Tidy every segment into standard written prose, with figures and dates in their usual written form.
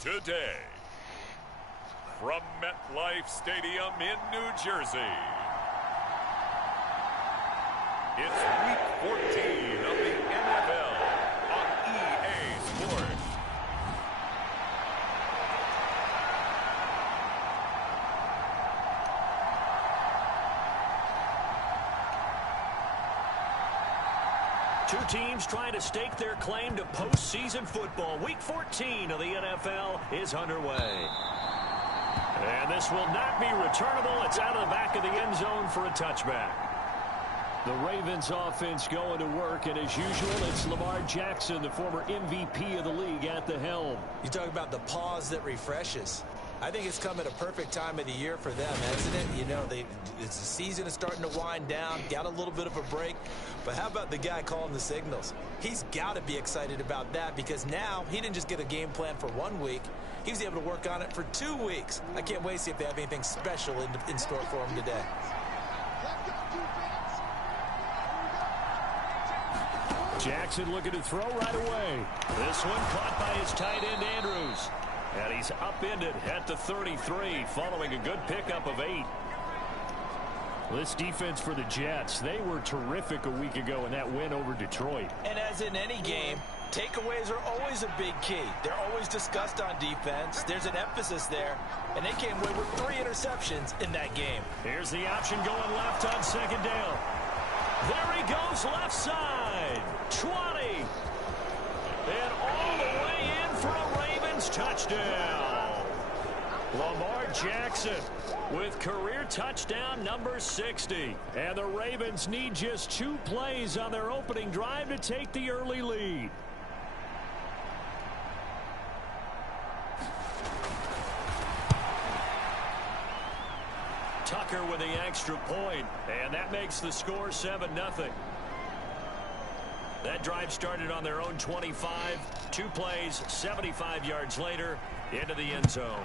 today. From MetLife Stadium in New Jersey, it's Week 14 of the NFL on EA Sports. Two teams trying to stake their claim to postseason football. Week 14 of the NFL is underway. And this will not be returnable. It's out of the back of the end zone for a touchback. The Ravens offense going to work, and as usual, it's Lamar Jackson, the former MVP of the league, at the helm. You talk about the pause that refreshes. I think it's come at a perfect time of the year for them, hasn't it? You know, the season is starting to wind down, got a little bit of a break. But how about the guy calling the signals? He's got to be excited about that because now he didn't just get a game plan for 1 week. He was able to work on it for 2 weeks. I can't wait to see if they have anything special in store for him today. Jackson looking to throw right away. This one caught by his tight end, Andrews. And he's upended at the 33 following a good pickup of 8. This defense for the Jets, they were terrific a week ago in that win over Detroit. And as in any game, takeaways are always a big key. They're always discussed on defense. There's an emphasis there. And they came away with 3 interceptions in that game. Here's the option going left on second down. There he goes left side. 20. And all the way in for a Ravens touchdown. Lamar Jackson with career touchdown number 60. And the Ravens need just 2 plays on their opening drive to take the early lead. Tucker with the extra point, and that makes the score 7-0. That drive started on their own 25. 2 plays, 75 yards later, into the end zone.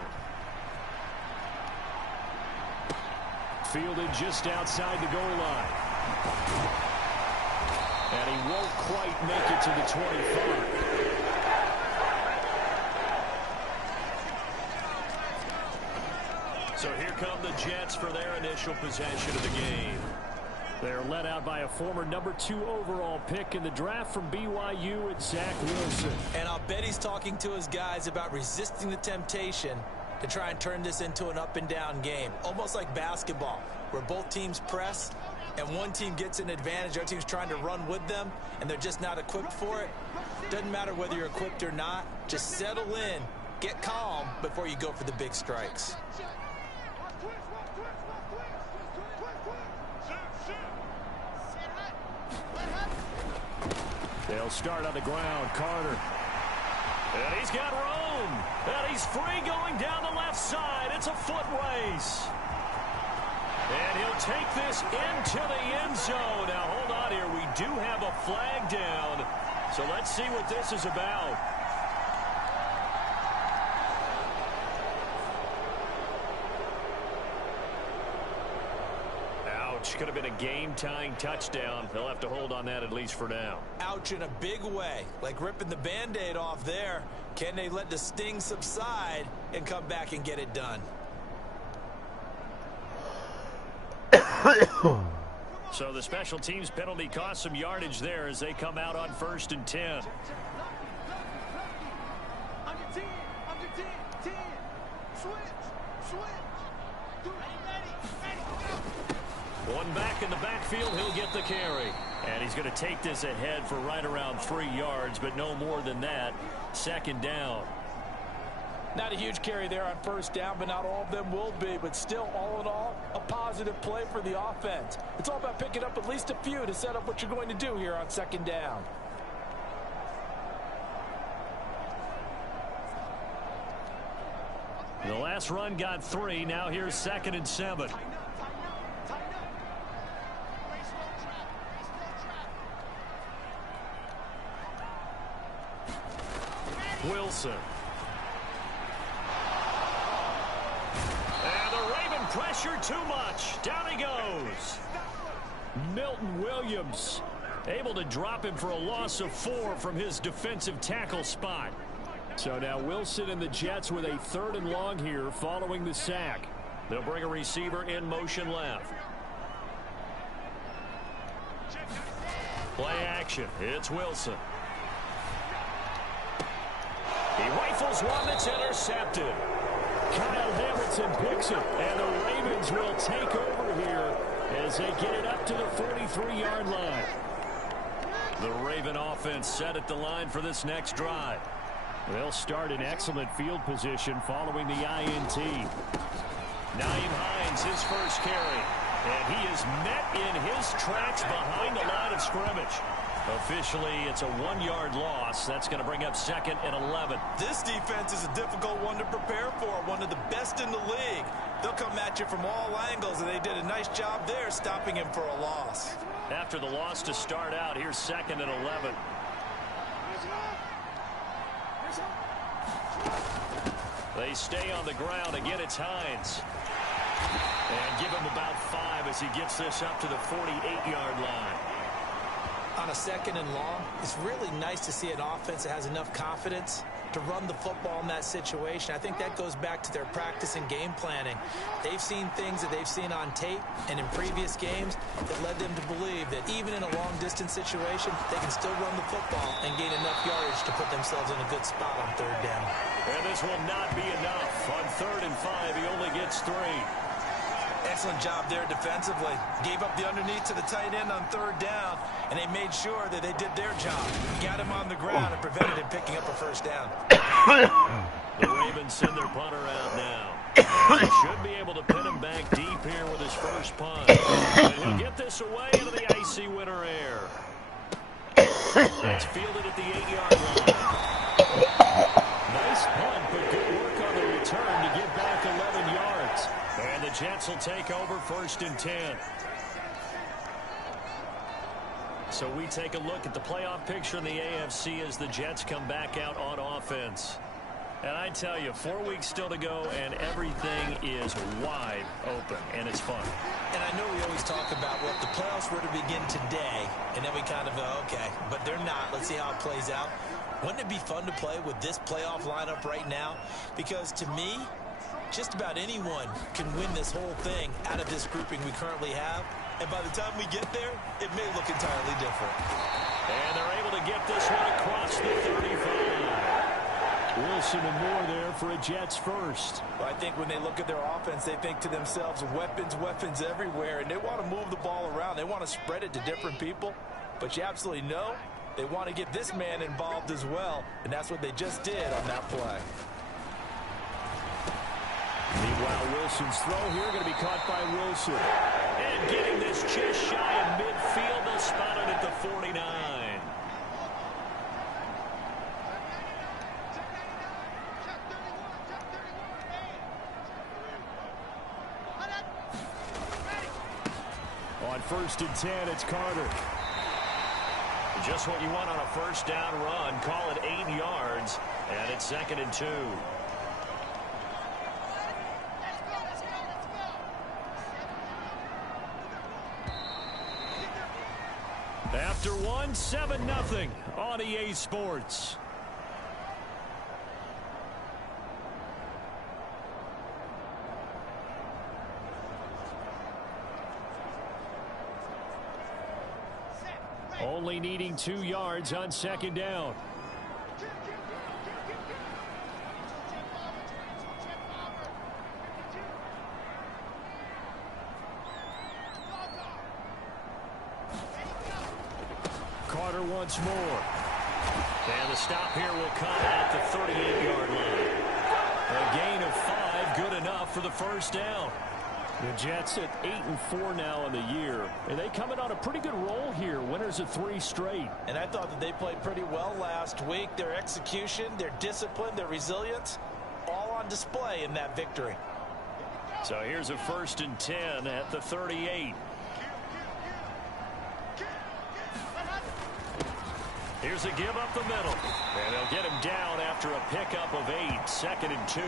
Fielded just outside the goal line. And he won't quite make it to the 25. So here come the Jets for their initial possession of the game. They're led out by a former number 2 overall pick in the draft from BYU, and Zach Wilson. And I'll bet he's talking to his guys about resisting the temptation to try and turn this into an up-and-down game. Almost like basketball, where both teams press, and one team gets an advantage, the other team's trying to run with them, and they're just not equipped for it. Doesn't matter whether you're equipped or not. Just settle in, get calm before you go for the big strikes. They'll start on the ground. Carter. And he's got room. And he's free going down the left side. It's a foot race. And he'll take this into the end zone. Now, hold on here. We do have a flag down. So let's see what this is about. Could have been a game-tying touchdown. They'll have to hold on that at least for now. Ouch in a big way, like ripping the Band-Aid off there. Can they let the sting subside and come back and get it done? So the special teams penalty cost some yardage there as they come out on 1st and 10. One back in the backfield, he'll get the carry. And he's going to take this ahead for right around 3 yards, but no more than that. 2nd down. Not a huge carry there on 1st down, but not all of them will be. But still, all in all, a positive play for the offense. It's all about picking up at least a few to set up what you're going to do here on 2nd down. The last run got 3. Now here's 2nd and 7. Wilson. And the Raven pressure too much. Down he goes. Milton Williams able to drop him for a loss of 4 from his defensive tackle spot. So now Wilson and the Jets with a 3rd and long here following the sack. They'll bring a receiver in motion left. Play action. It's Wilson. He rifles one that's intercepted. Kyle Hamilton picks it, and the Ravens will take over here as they get it up to the 43-yard line. The Raven offense set at the line for this next drive. They'll start in excellent field position following the INT. Nyheim Hines, his first carry. And he is met in his tracks behind the line of scrimmage. Officially, it's a 1-yard loss. That's going to bring up 2nd and 11. This defense is a difficult one to prepare for, one of the best in the league. They'll come at you from all angles, and they did a nice job there stopping him for a loss. After the loss to start out, here's 2nd and 11. They stay on the ground. Again, it's Hines. And give him about 5 as he gets this up to the 48-yard line. On a 2nd and long, it's really nice to see an offense that has enough confidence to run the football in that situation. I think that goes back to their practice and game planning. They've seen things that they've seen on tape and in previous games that led them to believe that even in a long-distance situation, they can still run the football and gain enough yardage to put themselves in a good spot on 3rd down. And this will not be enough. On 3rd and 5, he only gets 3. Excellent job there defensively. Gave up the underneath to the tight end on 3rd down, and they made sure that they did their job. Got him on the ground and prevented him picking up a 1st down. The Ravens send their punter out now. He should be able to pin him back deep here with his first punt. And he'll get this away into the icy winter air. It's fielded at the 8-yard line. Nice punt, but good work on the return to get back 11 yards. And the Jets will take over 1st and 10. So we take a look at the playoff picture in the AFC as the Jets come back out on offense. And I tell you, 4 weeks still to go, and everything is wide open, and it's fun. And I know we always talk about, well, if the playoffs were to begin today, and then we kind of go, okay, but they're not. Let's see how it plays out. Wouldn't it be fun to play with this playoff lineup right now? Because to me, just about anyone can win this whole thing out of this grouping we currently have. And by the time we get there, it may look entirely different. And they're able to get this one across the 35. Wilson and Moore there for a Jets first. Well, I think when they look at their offense, they think to themselves, weapons everywhere, and they want to move the ball around. They want to spread it to different people. But you absolutely know they want to get this man involved as well, and that's what they just did on that play. Meanwhile, Wilson's throw here going to be caught by Wilson. And getting this just shy of midfield, they'll spot it at the 49. On 1st and 10, it's Carter. Just what you want on a 1st down run. Call it 8 yards, and it's 2nd and 2. After 1, 7-0 on EA Sports. Only needing 2 yards on 2nd down. Carter once more. And the stop here will come at the 38-yard line. A gain of 5, good enough for the 1st down. The Jets at 8-4 now in the year, and they come in on a pretty good roll here. Winners of 3 straight. And I thought that they played pretty well last week. Their execution, their discipline, their resilience, all on display in that victory. So here's a 1st and 10 at the 38. Here's a give up the middle, and they'll get him down after a pickup of 8. 2nd and 2.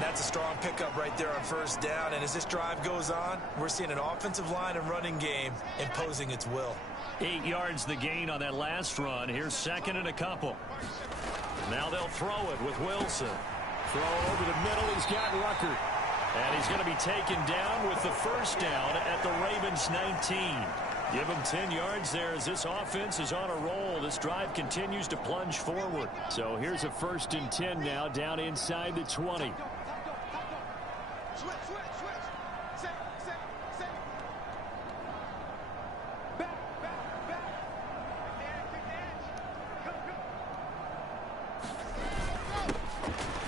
That's a strong pickup right there on 1st down. And as this drive goes on, we're seeing an offensive line and running game imposing its will. 8 yards the gain on that last run. Here's 2nd and a couple. Now they'll throw it with Wilson. Throw over the middle. He's got Ruckert. And he's going to be taken down with the first down at the Ravens 19. Give him 10 yards there as this offense is on a roll. This drive continues to plunge forward. So here's a 1st and 10 now down inside the 20.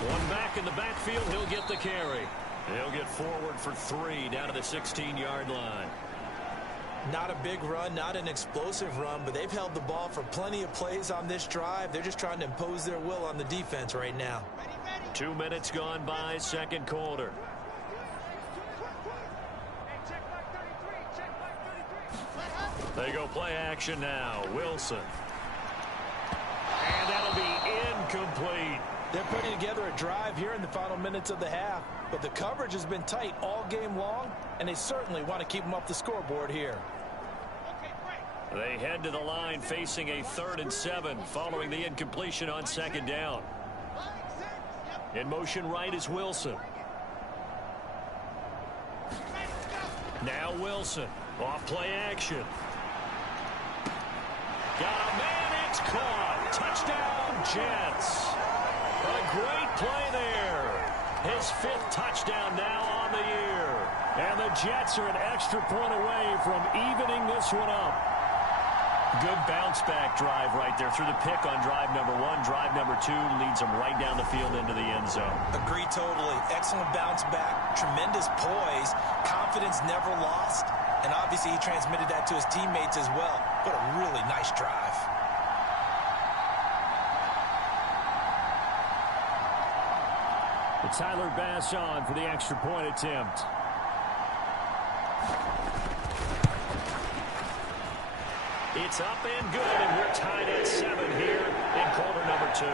One back in the backfield. He'll get the carry. He'll get forward for 3 down to the 16-yard line. Not a big run, not an explosive run, but they've held the ball for plenty of plays on this drive. They're just trying to impose their will on the defense right now. 2 minutes gone by, second quarter. They go play action now. Wilson. And that'll be incomplete. They're putting together a drive here in the final minutes of the half, but the coverage has been tight all game long, and they certainly want to keep them off the scoreboard here. They head to the line facing a 3rd and 7 following the incompletion on 2nd down. In motion right is Wilson. Now Wilson. Off play action. Got a man, it's caught. Touchdown, Jets. A great play there. His 5th touchdown now on the year. And the Jets are an extra point away from evening this one up. Good bounce-back drive right there through the pick on drive number 1. Drive number 2 leads them right down the field into the end zone. Agree totally. Excellent bounce-back, tremendous poise, confidence never lost, and obviously he transmitted that to his teammates as well. What a really nice drive. Tyler Bass on for the extra point attempt. It's up and good, and we're tied at 7 here in quarter number 2.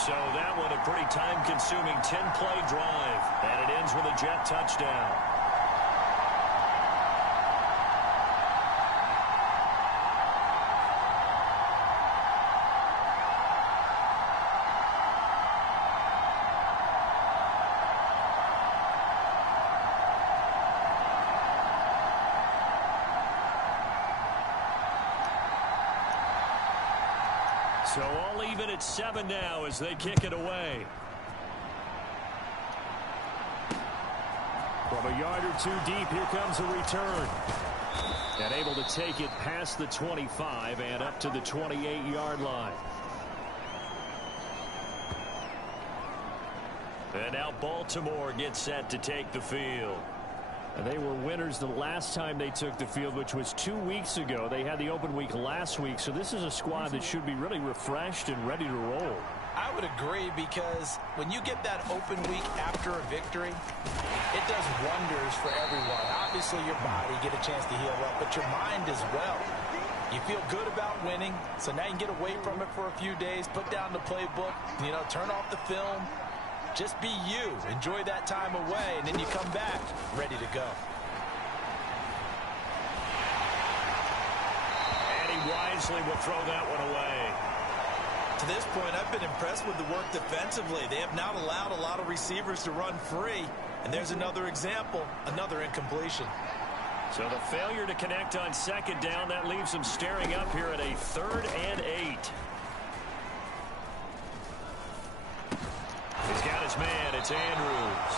So that one a pretty time-consuming 10-play drive, and it ends with a Jet touchdown. So all even at 7 now as they kick it away. From a yard or 2 deep, here comes a return. And able to take it past the 25 and up to the 28-yard line. And now Baltimore gets set to take the field. And they were winners the last time they took the field, which was 2 weeks ago. They had the open week last week, so this is a squad that should be really refreshed and ready to roll. I would agree, because when you get that open week after a victory, it does wonders for everyone. Obviously, your body, get a chance to heal up, but your mind as well. You feel good about winning, so now you can get away from it for a few days, put down the playbook, turn off the film. Just be you. Enjoy that time away, and then you come back ready to go. And he wisely will throw that one away. To this point, I've been impressed with the work defensively. They have not allowed a lot of receivers to run free. And there's another example, another incompletion. So the failure to connect on 2nd down, that leaves them staring up here at a 3rd and 8. He's got his man. It's Andrews.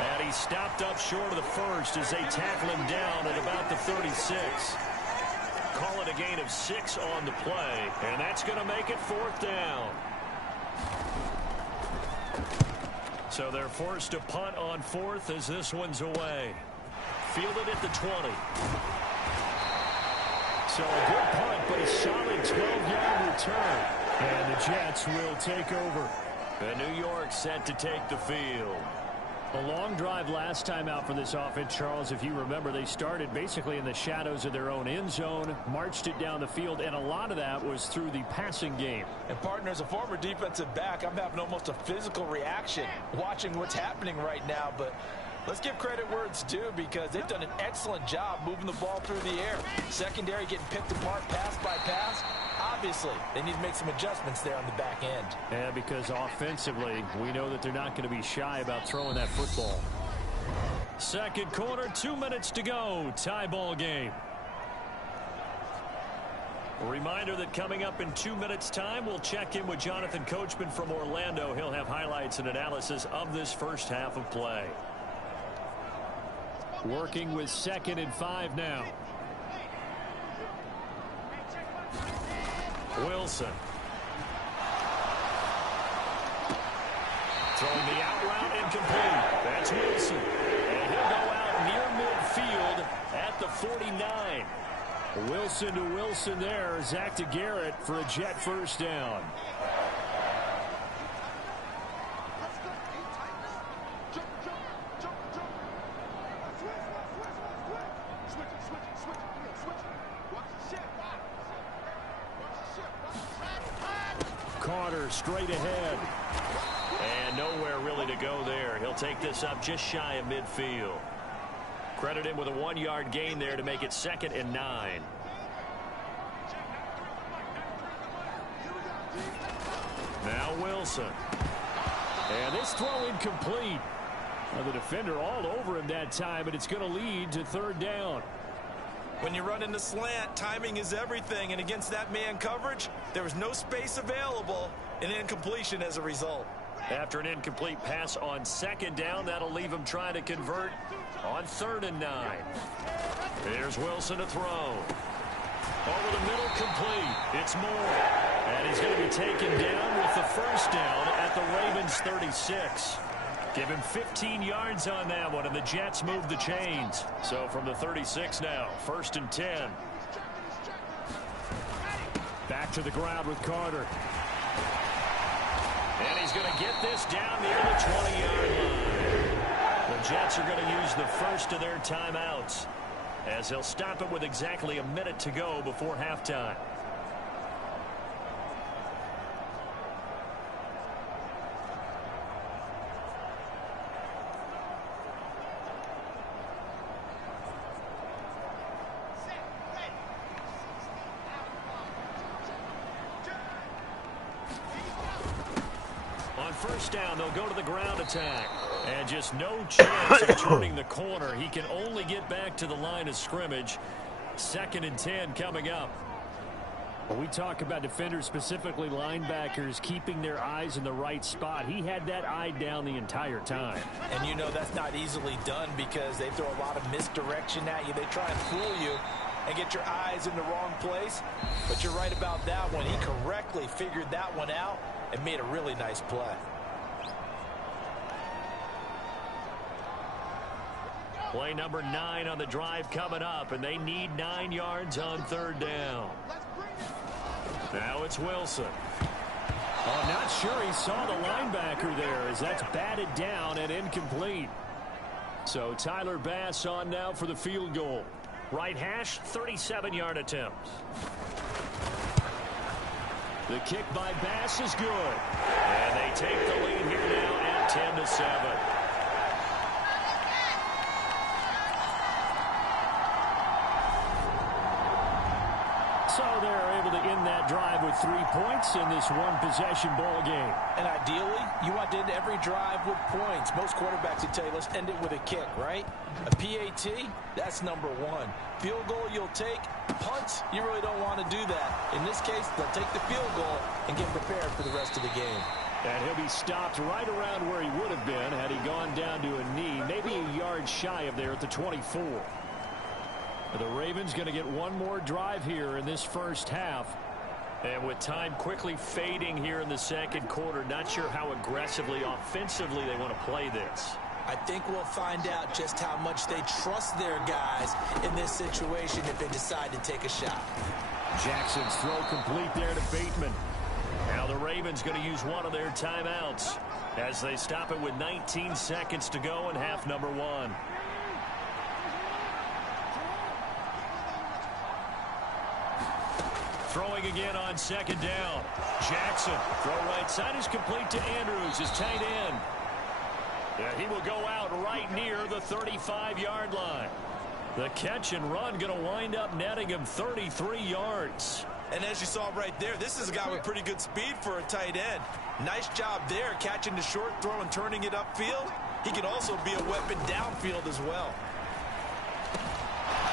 And he's stopped up short of the first as they tackle him down at about the 36. Call it a gain of 6 on the play. And that's going to make it 4th down. So they're forced to punt on 4th as this one's away. Fielded at the 20. So a good punt, but a solid 12-yard return. And the Jets will take over. And New York set to take the field. A long drive last time out for this offense, Charles. If you remember, they started basically in the shadows of their own end zone, marched it down the field, and a lot of that was through the passing game. And, partner, as a former defensive back, I'm having almost a physical reaction watching what's happening right now. But Let's give credit where it's due because they've done an excellent job moving the ball through the air. Secondary getting picked apart pass by pass. Obviously, they need to make some adjustments there on the back end. Yeah, because offensively, we know that they're not going to be shy about throwing that football. Second quarter, 2 minutes to go. Tie ball game. A reminder that coming up in 2 minutes' time, we'll check in with Jonathan Coachman from Orlando. He'll have highlights and analysis of this first half of play. Working with 2nd and 5 now. Wilson. Throwing the out route incomplete. That's Wilson. And he'll go out near midfield at the 49. Wilson to Wilson there. Zach to Garrett for a Jet first down. Carter straight ahead. And nowhere really to go there. He'll take this up just shy of midfield. Credit him with a 1-yard gain there to make it 2nd and 9. Now Wilson. And this throw incomplete. The defender all over him that time, but it's going to lead to 3rd down. When you run in the slant, timing is everything, and against that man coverage, there was no space available, and incompletion as a result. After an incomplete pass on 2nd down, that'll leave him trying to convert on 3rd and 9. Here's Wilson to throw. Over the middle, complete. It's Moore. And he's going to be taken down with the first down at the Ravens 36. Give him 15 yards on that one, and the Jets move the chains. So from the 36 now, 1st and 10. Back to the ground with Carter. And he's going to get this down near the 20-yard line. The Jets are going to use the first of their timeouts, as they'll stop it with exactly a minute to go before halftime. First down, they'll go to the ground attack. And just no chance of turning the corner. He can only get back to the line of scrimmage. 2nd and 10 coming up. When we talk about defenders, specifically linebackers, keeping their eyes in the right spot, he had that eye down the entire time. And you know that's not easily done because they throw a lot of misdirection at you. They try and fool you and get your eyes in the wrong place. But you're right about that one. He correctly figured that one out and made a really nice play. Play number 9 on the drive coming up, and they need 9 yards on 3rd down. Now it's Wilson. Oh, I'm not sure he saw the linebacker there as that's batted down and incomplete. So Tyler Bass on now for the field goal. Right hash, 37-yard attempt. The kick by Bass is good. And they take the lead here now at 10-7. So they're able to end that drive with 3 points in this one-possession ball game. And ideally, you want to end every drive with points. Most quarterbacks would tell you, let's end it with a kick, right? A PAT, that's number 1. Field goal you'll take. Punts, you really don't want to do that. In this case, they'll take the field goal and get prepared for the rest of the game. And he'll be stopped right around where he would have been had he gone down to a knee, maybe a yard shy of there at the 24. The Ravens going to get one more drive here in this first half. And with time quickly fading here in the second quarter, not sure how aggressively, offensively they want to play this. I think we'll find out just how much they trust their guys in this situation if they decide to take a shot. Jackson's throw complete there to Bateman. Now the Ravens going to use one of their timeouts as they stop it with 19 seconds to go in half number 1. Throwing again on 2nd down. Jackson, throw right side is complete to Andrews, his tight end. Yeah, he will go out right near the 35-yard line. The catch and run going to wind up netting him 33 yards. And as you saw right there, this is a guy with pretty good speed for a tight end. Nice job there, catching the short throw and turning it upfield. He can also be a weapon downfield as well.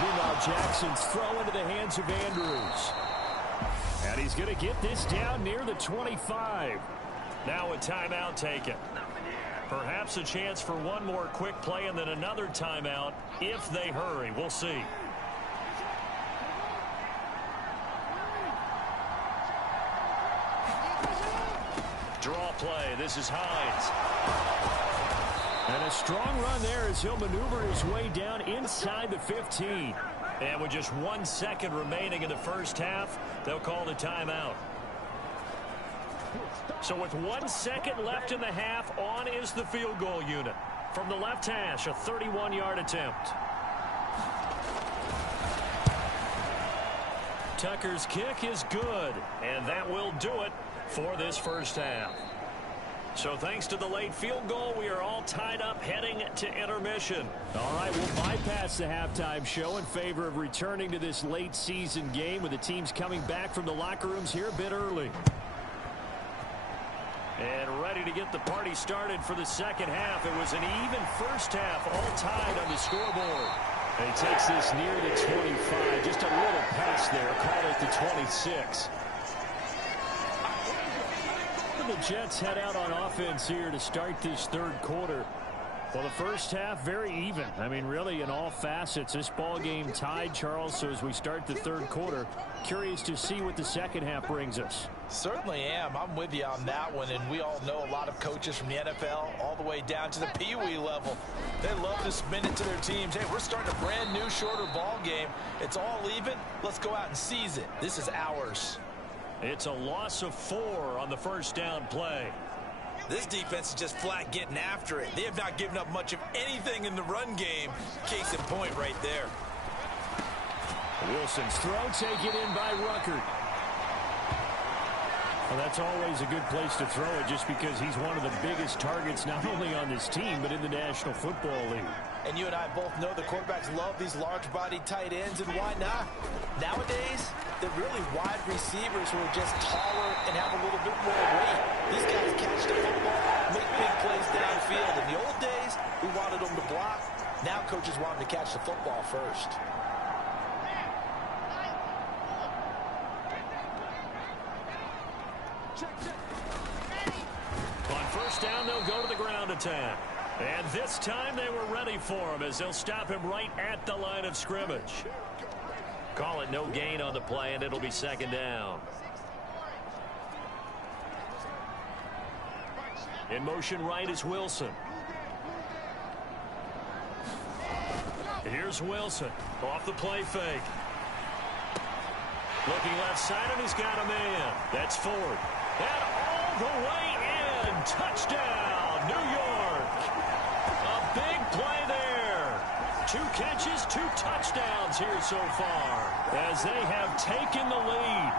Meanwhile, Jackson's throw into the hands of Andrews. And he's going to get this down near the 25. Now a timeout taken. Perhaps a chance for one more quick play and then another timeout if they hurry. We'll see. Draw play. This is Hines. And a strong run there as he'll maneuver his way down inside the 15. And with just 1 second remaining in the first half, they'll call the timeout. So with 1 second left in the half, on is the field goal unit. From the left hash, a 31-yard attempt. Tucker's kick is good, and that will do it for this first half. So thanks to the late field goal, we are all tied up heading to intermission. All right, we'll bypass the halftime show in favor of returning to this late season game with the teams coming back from the locker rooms here a bit early. And ready to get the party started for the second half. It was an even first half, all tied on the scoreboard. And he takes this near the 25. Just a little pass there. Call it the 26. The Jets head out on offense here to start this third quarter. Well, the first half, very even. I mean, really, in all facets, this ball game tied, Charles. So as we start the third quarter, curious to see what the second half brings us. Certainly am. I'm with you on that one. And we all know a lot of coaches from the NFL all the way down to the Pee Wee level. They love to spin it to their teams. Hey, we're starting a brand new, shorter ball game. It's all even. Let's go out and seize it. This is ours. It's a loss of 4 on the first down play. This defense is just flat getting after it. They have not given up much of anything in the run game. Case in point right there. Wilson's throw taken in by Ruckert. Well, that's always a good place to throw it just because he's one of the biggest targets not only on this team but in the National Football League. And you and I both know the quarterbacks love these large-bodied tight ends, and why not? Nowadays, they're really wide receivers who are just taller and have a little bit more weight. These guys catch the football, make big plays downfield. In the old days, we wanted them to block. Now coaches want them to catch the football first. On first down, they'll go to the ground attack. And this time they were ready for him as they'll stop him right at the line of scrimmage. Call it no gain on the play, and it'll be second down. In motion right is Wilson. Here's Wilson off the play fake. Looking left side, and he's got a man. That's Ford. And all the way in. Touchdown, New York. A big play there. 2 catches, 2 touchdowns here so far as they have taken the lead.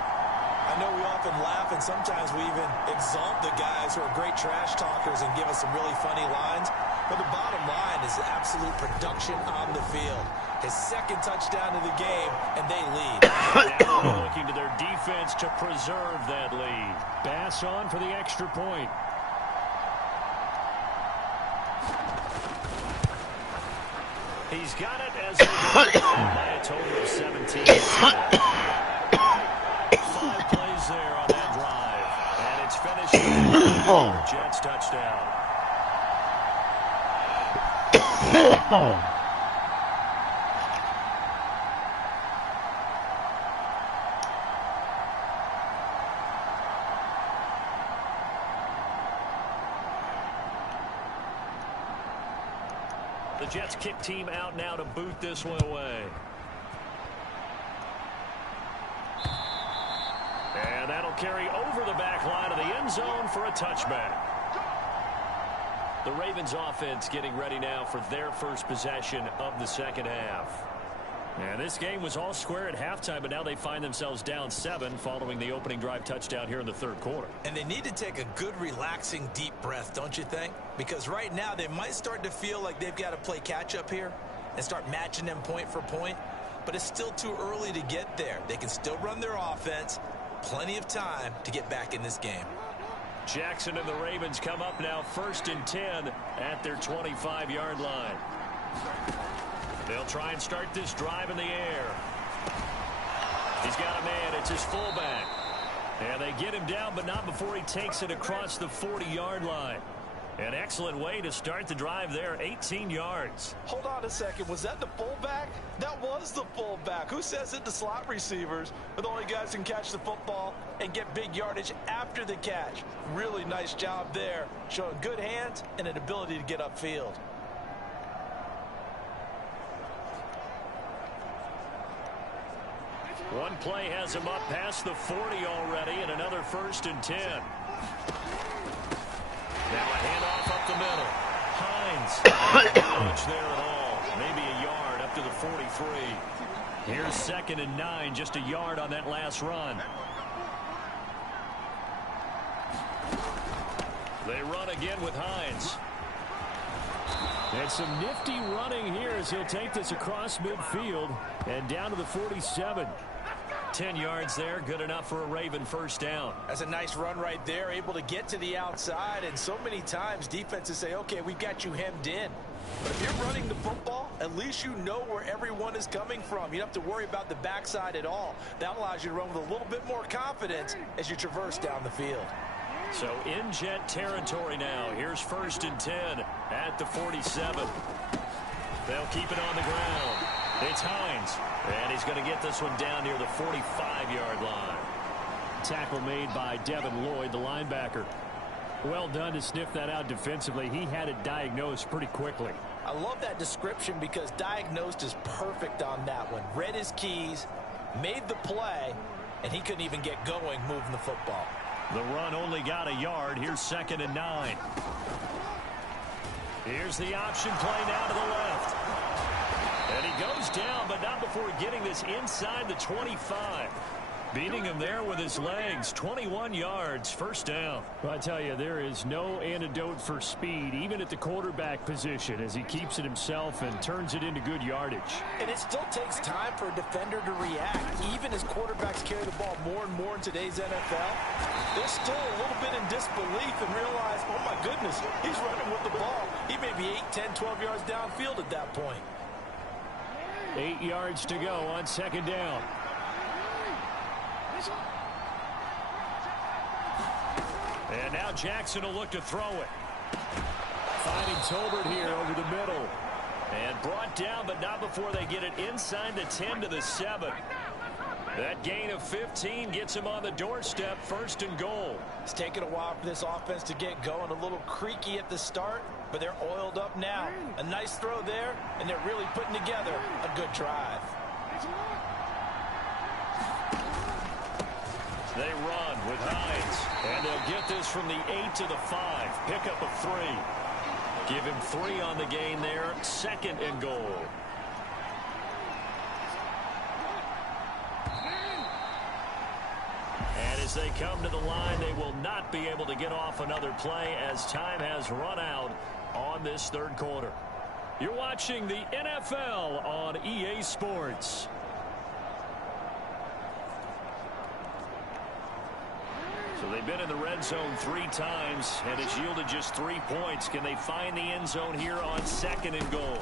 I know we often laugh, and sometimes we even exalt the guys who are great trash talkers and give us some really funny lines. But the bottom line is absolute production on the field. His second touchdown of the game, and they lead. Now they're looking to their defense to preserve that lead. Bass on for the extra point. He's got it as they go by a total of 17. 5 plays there on that drive. And it's finished. Jets touchdown. The Jets kick team out now to boot this one away. And that'll carry over the back line of the end zone for a touchback. The Ravens offense getting ready now for their first possession of the second half. And this game was all square at halftime, but now they find themselves down 7 following the opening drive touchdown here in the third quarter. And they need to take a good, relaxing, deep breath, don't you think? Because right now they might start to feel like they've got to play catch-up here and start matching them point for point. But it's still too early to get there. They can still run their offense. Plenty of time to get back in this game. Jackson and the Ravens come up now 1st and 10 at their 25-yard line. They'll try and start this drive in the air. He's got a man. It's his fullback. And they get him down, but not before he takes it across the 40-yard line. An excellent way to start the drive there, 18 yards. Hold on a second. Was that the fullback? That was the fullback. Who says it? The slot receivers are the only guys who can catch the football and get big yardage after the catch. Really nice job there, showing good hands and an ability to get upfield. One play has him up past the 40 already, and another 1st and 10. Now a handoff up the middle. Hines. Not much there at all. Maybe a yard up to the 43. Here's 2nd and 9, just a yard on that last run. They run again with Hines. And some nifty running here as he'll take this across midfield and down to the 47. 10 yards there, good enough for a Raven first down. That's a nice run right there, able to get to the outside, and so many times defenses say, okay, we've got you hemmed in. But if you're running the football, at least you know where everyone is coming from. You don't have to worry about the backside at all. That allows you to run with a little bit more confidence as you traverse down the field. So in jet territory now. Here's 1st and 10 at the 47. They'll keep it on the ground. It's Hines, and he's going to get this one down near the 45-yard line. Tackle made by Devin Lloyd, the linebacker. Well done to sniff that out defensively. He had it diagnosed pretty quickly. I love that description because diagnosed is perfect on that one. Read his keys, made the play, and he couldn't even get going moving the football. The run only got a yard. Here's 2nd and 9. Here's the option play now to the left. And he goes down, but not before getting this inside the 25. Beating him there with his legs. 21 yards, first down. Well, I tell you, there is no antidote for speed, even at the quarterback position, as he keeps it himself and turns it into good yardage. And it still takes time for a defender to react. Even as quarterbacks carry the ball more and more in today's NFL, they're still a little bit in disbelief and realize, oh my goodness, he's running with the ball. He may be 8, 10, 12 yards downfield at that point. 8 yards to go on 2nd down. And now Jackson will look to throw it. Finding Tolbert here over the middle. And brought down, but not before they get it inside the 10 to the 7. That gain of 15 gets him on the doorstep, 1st and goal. It's taken a while for this offense to get going. A little creaky at the start, but they're oiled up now. A nice throw there, and they're really putting together a good drive. They run with Hines, and they'll get this from the 8 to the 5. Pickup of 3. Give him 3 on the gain there, 2nd and goal. And as they come to the line, they will not be able to get off another play as time has run out on this third quarter. You're watching the NFL on EA Sports. So they've been in the red zone 3 times, and it's yielded just 3 points. Can they find the end zone here on 2nd and goal?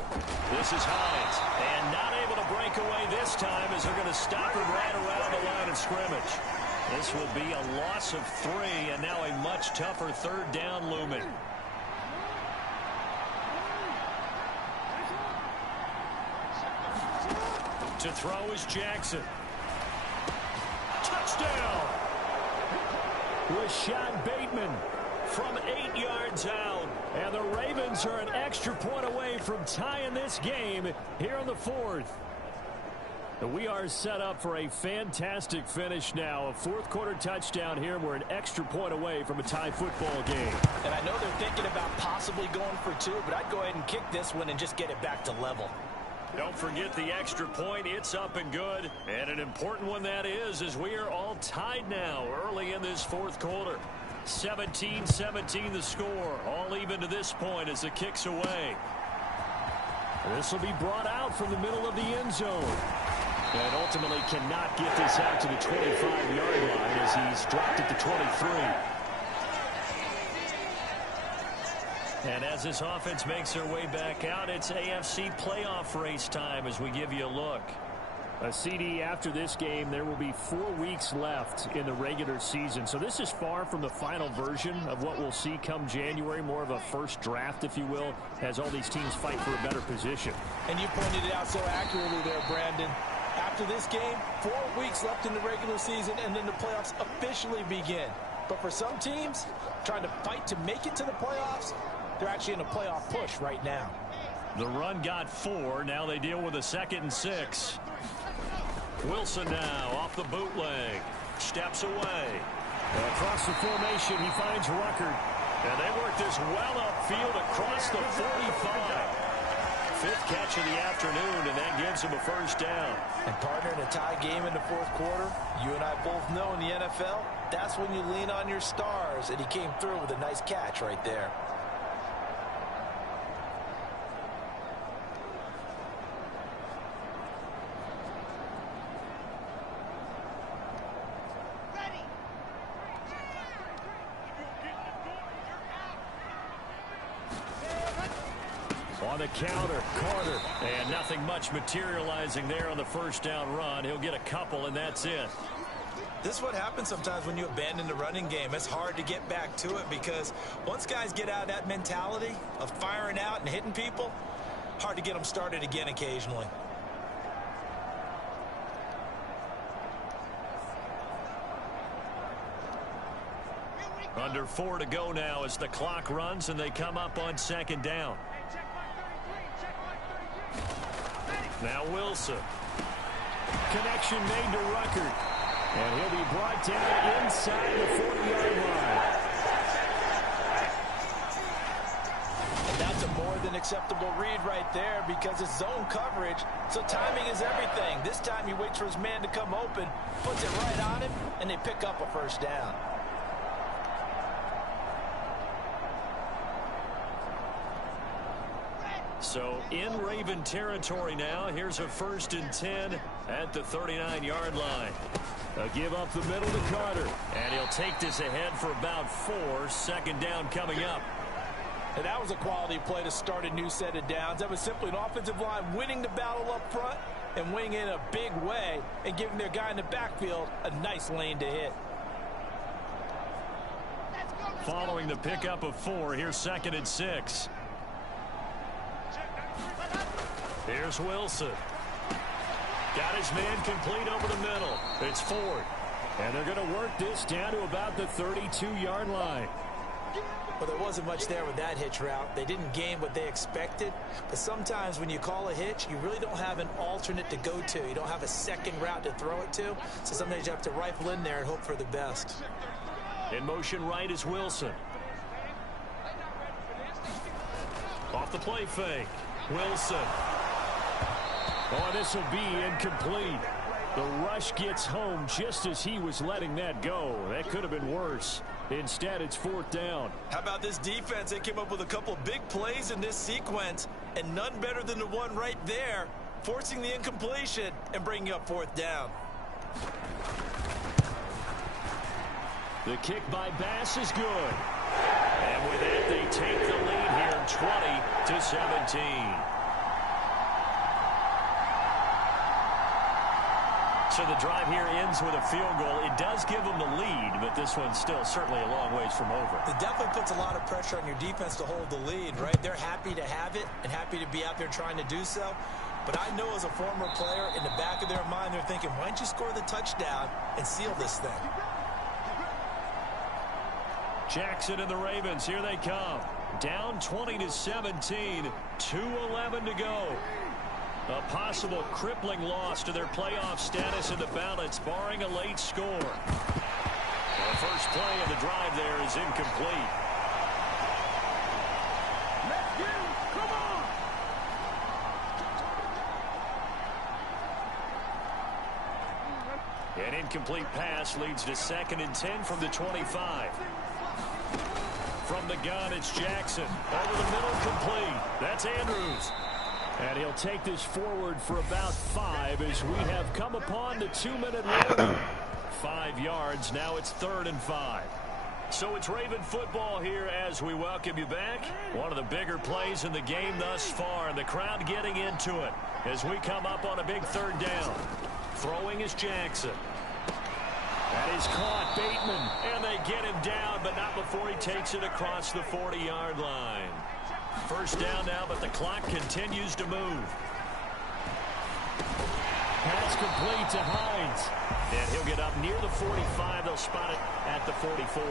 This is Hines, and not able to break away this time as they're going to stop him right around the line of scrimmage. This will be a loss of 3, and now a much tougher 3rd down looming. To throw is Jackson. Touchdown! Rashad Bateman From 8 yards out. And the Ravens are an extra point away from tying this game here in the 4th. We are set up for a fantastic finish now. A 4th quarter touchdown here. We're an extra point away from a tie football game. And I know they're thinking about possibly going for 2, but I'd go ahead and kick this one and just get it back to level. Don't forget the extra point. It's up and good. And an important one that is, as we are all tied now early in this fourth quarter. 17-17 the score. All even to this point as the kick's away. This will be brought out from the middle of the end zone. And ultimately cannot get this out to the 25-yard line as he's dropped at the 23. And as this offense makes their way back out, it's AFC playoff race time as we give you a look. A CD after this game, there will be 4 weeks left in the regular season. So this is far from the final version of what we'll see come January, more of a first draft, if you will, as all these teams fight for a better position. And you pointed it out so accurately there, Brandon. After this game, 4 weeks left in the regular season, and then the playoffs officially begin. But for some teams, trying to fight to make it to the playoffs, they're actually in a playoff push right now. The run got 4. Now they deal with a 2nd and 6. Wilson now off the bootleg. Steps away. Across the formation, he finds Ruckert. And they work this well upfield across the 45. 5th catch of the afternoon, and that gives him a first down. And partner, in a tie game in the fourth quarter, you and I both know in the NFL, that's when you lean on your stars. And he came through with a nice catch right there. On the counter, Carter. And nothing much materializing there on the first down run. He'll get a couple, and that's it. This is what happens sometimes when you abandon the running game. It's hard to get back to it because once guys get out of that mentality of firing out and hitting people, hard to get them started again occasionally. Under 4 to go now as the clock runs, and they come up on 2nd down. Now Wilson. Connection made to Ruckert. And he'll be brought down inside the 40-yard line. And that's a more than acceptable read right there because it's zone coverage, so timing is everything. This time he waits for his man to come open, puts it right on him, and they pick up a first down. So in Raven territory now. Here's a 1st and 10 at the 39-yard line. A give up the middle to Carter. And he'll take this ahead for about 4. 2nd down coming up. And that was a quality play to start a new set of downs. That was simply an offensive line winning the battle up front and winning in a big way and giving their guy in the backfield a nice lane to hit. Following the pickup of 4, here's 2nd and 6. Here's Wilson. Got his man complete over the middle. It's Ford. And they're going to work this down to about the 32-yard line. Well, there wasn't much there with that hitch route. They didn't gain what they expected. But sometimes when you call a hitch, you really don't have an alternate to go to. You don't have a second route to throw it to. So sometimes you have to rifle in there and hope for the best. In motion right is Wilson. Off the play fake. Wilson. Oh, this will be incomplete. The rush gets home just as he was letting that go. That could have been worse. Instead, it's 4th down. How about this defense? They came up with a couple of big plays in this sequence, and none better than the one right there, forcing the incompletion and bringing up 4th down. The kick by Bass is good. And with that, they take the lead here, 20-17. So the drive here ends with a field goal. It does give them the lead, but this one's still certainly a long ways from over. It definitely puts a lot of pressure on your defense to hold the lead, right? They're happy to have it and happy to be out there trying to do so. But I know as a former player, in the back of their mind, they're thinking, why don't you score the touchdown and seal this thing? Jackson and the Ravens, here they come. Down 20-17, 2:11 to go. A possible crippling loss to their playoff status in the balance, barring a late score. The first play of the drive there is incomplete. incomplete pass leads to 2nd and 10 from the 25. From the gun, it's Jackson. Over the middle, complete. That's Andrews. And he'll take this forward for about 5 as we have come upon the 2-minute warning. 5 yards. Now it's 3rd and 5. So it's Raven football here as we welcome you back. One of the bigger plays in the game thus far, and the crowd getting into it as we come up on a big 3rd down. Throwing is Jackson. That is caught, Bateman, and they get him down, but not before he takes it across the 40-yard line. 1st down now, but the clock continues to move. Pass complete to Hines. And he'll get up near the 45. They'll spot it at the 44.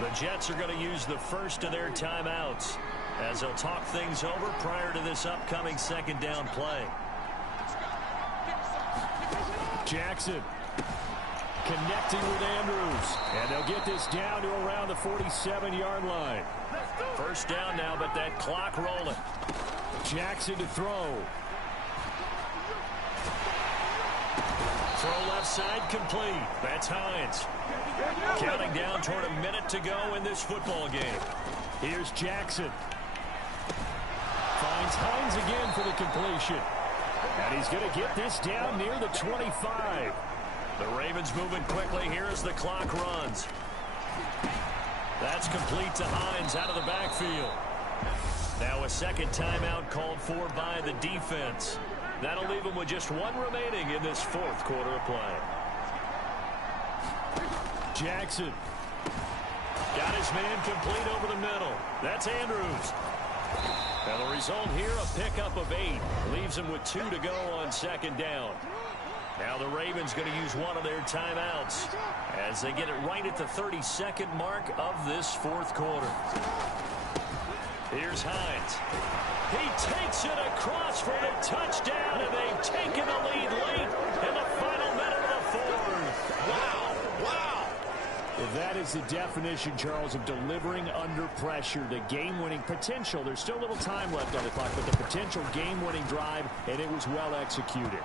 The Jets are going to use the first of their timeouts as they'll talk things over prior to this upcoming 2nd down play. Jackson connecting with Andrews. And they'll get this down to around the 47-yard line. 1st down now, but that clock rolling. Jackson to throw. Throw left side complete. That's Hines. Counting down toward a minute to go in this football game. Here's Jackson. Finds Hines again for the completion. And he's going to get this down near the 25. The Ravens moving quickly here as the clock runs. That's complete to Hines out of the backfield. Now a 2nd timeout called for by the defense. That'll leave him with just 1 remaining in this 4th quarter of play. Jackson. Got his man complete over the middle. That's Andrews. And the result here, a pickup of 8. Leaves him with 2 to go on 2nd down. Now the Ravens going to use one of their timeouts as they get it right at the 32nd mark of this 4th quarter. Here's Hines. He takes it across for the touchdown, and they've taken the lead late in the final minute of the 4th. Wow, wow. Well, that is the definition, Charles, of delivering under pressure. The game-winning potential. There's still a little time left on the clock, but the potential game-winning drive, and it was well executed.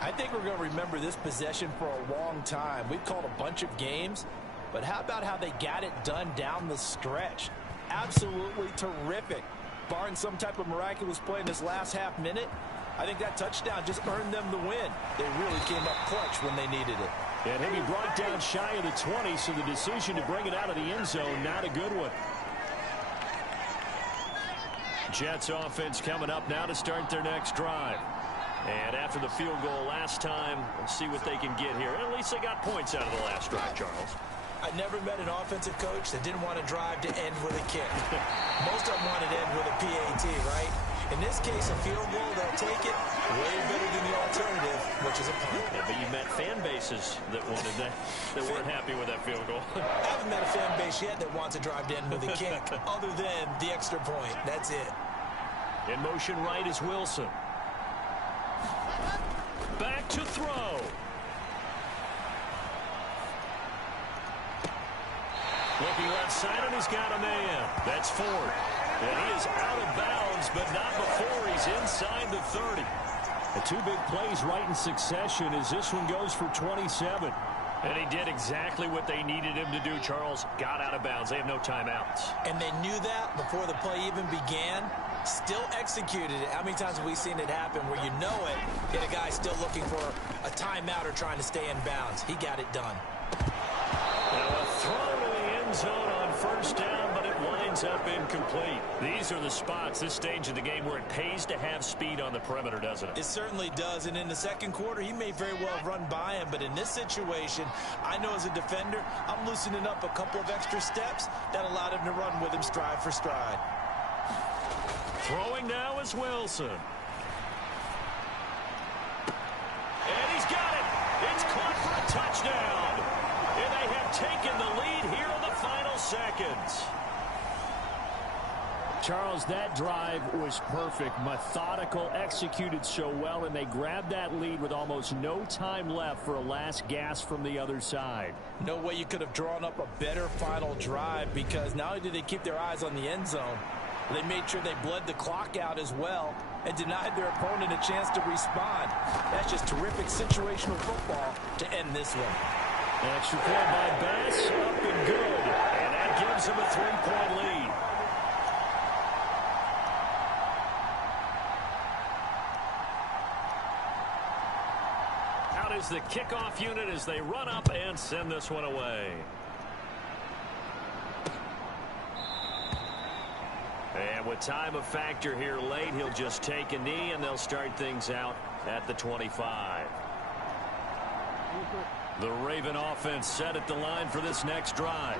I think we're going to remember this possession for a long time. We've called a bunch of games, but how about how they got it done down the stretch? Absolutely terrific. Barring some type of miraculous play in this last half minute, I think that touchdown just earned them the win. They really came up clutch when they needed it. And he'll be brought down shy of the 20, so the decision to bring it out of the end zone, not a good one. Jets offense coming up now to start their next drive. And after the field goal last time, we'll see what they can get here. At least they got points out of the last drive, Charles. I never met an offensive coach that didn't want to drive to end with a kick. Most of them wanted to end with a PAT, right? In this case, a field goal, they'll take it way better than the alternative, which is a punt. Yeah, but you met fan bases that wanted that weren't happy with that field goal. I haven't met a fan base yet that wants to drive to end with a kick, other than the extra point. That's it. In motion right is Wilson. Back to throw. Looking left side, and he's got a man. That's Ford. And he is out of bounds, but not before he's inside the 30. The 2 big plays right in succession as this one goes for 27. And he did exactly what they needed him to do, Charles. Got out of bounds. They have no timeouts. And they knew that before the play even began. Still executed it. How many times have we seen it happen where you know it, get a guy still looking for a timeout or trying to stay in bounds? He got it done. Now a throw to the end zone on 1st down, but it winds up incomplete. These are the spots, this stage of the game, where it pays to have speed on the perimeter, doesn't it? It certainly does, and in the 2nd quarter, he may very well have run by him, but in this situation, I know as a defender, I'm loosening up a couple of extra steps that allowed him to run with him stride for stride. Throwing now is Wilson. And he's got it. It's caught for a touchdown. And they have taken the lead here in the final seconds. Charles, that drive was perfect. Methodical, executed so well, and they grabbed that lead with almost no time left for a last gasp from the other side. No way you could have drawn up a better final drive, because not only did they keep their eyes on the end zone, They made sure they bled the clock out as well and denied their opponent a chance to respond. That's just terrific situational football to end this one. Extra point by Bass, up and good. And that gives them a 3-point lead. Out is the kickoff unit as they run up and send this one away. And with time a factor here late, he'll just take a knee and they'll start things out at the 25. The Raven offense set at the line for this next drive.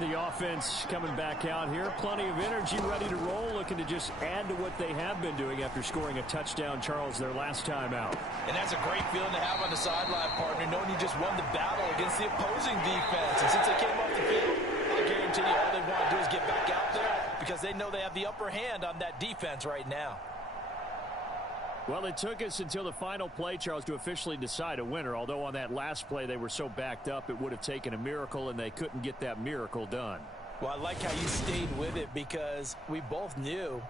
The offense coming back out here. Plenty of energy, ready to roll, looking to just add to what they have been doing after scoring a touchdown, Charles, their last time out. And that's a great feeling to have on the sideline, partner, knowing you just won the battle against the opposing defense. And since they came off the field, I guarantee you all they want to do is get back out there because they know they have the upper hand on that defense right now. Well, it took us until the final play, Charles, to officially decide a winner, although on that last play they were so backed up it would have taken a miracle, and they couldn't get that miracle done. Well, I like how you stayed with it because we both knew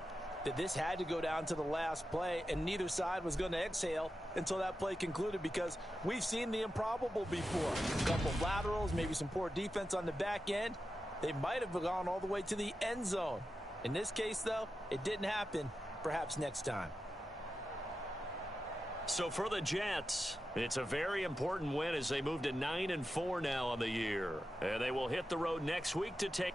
that this had to go down to the last play, and neither side was going to exhale until that play concluded because we've seen the improbable before. A couple laterals, maybe some poor defense on the back end. They might have gone all the way to the end zone. In this case, though, it didn't happen. Perhaps next time. So for the Jets, it's a very important win as they move to 9-4 now on the year. And they will hit the road next week to take